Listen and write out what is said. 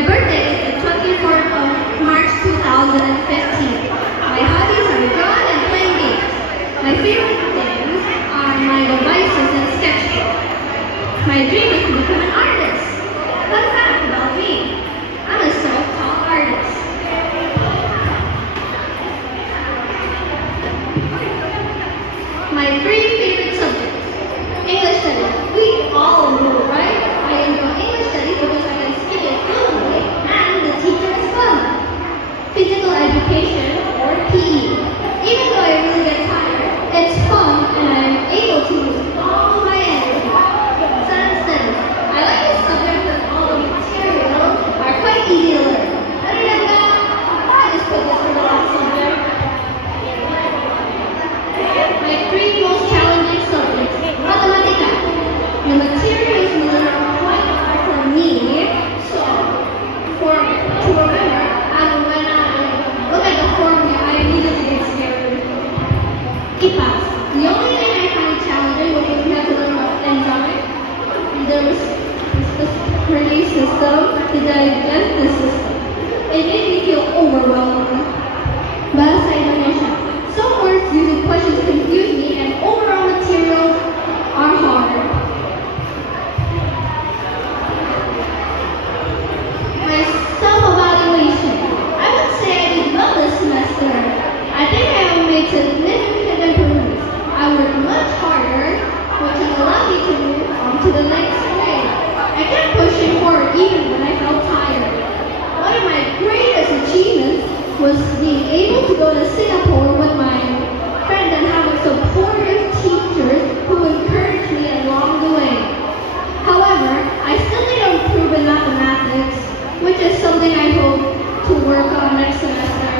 My birthday is the 24th of March 2015. My hobbies are drawing and playing games. My favorite things are my devices and sketchbook. My dream is to become an artist. Fun fact about me, I'm a self-taught artist. My three favorite subjects. English studies. We all know, right? I enjoy English studies because I can speak it fluently and the teacher is fun. Physical education or PE. Even though I really get tired, it's fun and I'm able to use all my energy. Science studies. I like this subject because all the materials are quite easy to learn. Other than that, I just put this for the last subject. My three most challenging subjects. Mathematica. The materials are quite hard for me, so to remember, and when I look at the formula, I immediately get scared. IPAS. The only thing I find challenging was when we have to learn about enzyme, the respiratory system, the digestive system. It made me feel overwhelmed. Bahasa Indonesia. Some words used in questions confuse me and overall materials are hard. My self-evaluation. I would say I did well this semester. I think I have made significant improvements. I worked much harder, which has allowed me to move on to the next grade. I kept pushing forward even when I felt tired. One of my greatest achievements was being able to go to Singapore with my friends and having supportive teachers who encouraged me along the way. However, I still need to improve in mathematics, which is something I hope to work on next semester.